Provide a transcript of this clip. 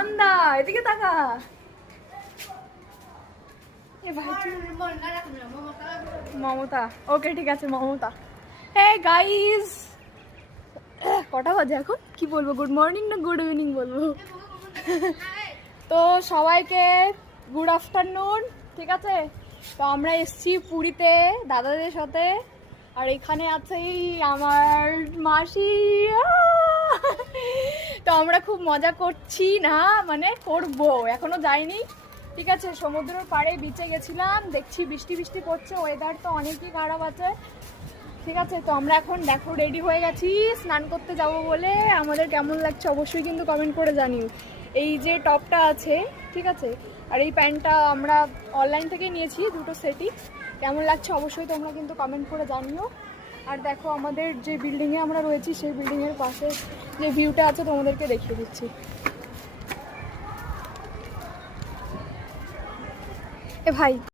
মন্দা এদিকে তাকা। এ ভাই মমতা, ওকে ঠিক আছে মমতা। হে গাইস, কটা বাজে এখন? কি বলবো, গুড মর্নিং না গুড ইভিনিং বলবো? তো সবাইকে গুড আফটারনুন, ঠিক আছে? তো আমরা এসছি পুরীতে দাদাদের সাথে, আর এখানে আছে আমার মাসি। তো আমরা খুব মজা করছি, না মানে করবো, এখনো যাইনি, ঠিক আছে? সমুদ্রের পাড়ে বিচে গেছিলাম, দেখছি বৃষ্টি বৃষ্টি পড়ছে, ওয়েদার তো অনেকই খারাপ আছে, ঠিক আছে? তো আমরা এখন দেখো রেডি হয়ে গেছি স্নান করতে যাব বলে। আমাদের কেমন লাগছে অবশ্যই কিন্তু কমেন্ট করে জানিও। এই যে টপটা আছে, ঠিক আছে, আর এই প্যান্টটা আমরা অনলাইন থেকে নিয়েছি, দুটো সেটই। কেমন লাগছে অবশ্যই তোমরা কিন্তু কমেন্ট করে জানিও। আর দেখো আমাদের যে বিল্ডিংয়ে আমরা রয়েছি সেই বিল্ডিংয়ের পাশে যে ভিউটা আছে তোমাদেরকে দেখিয়ে দিচ্ছি। এ ভাই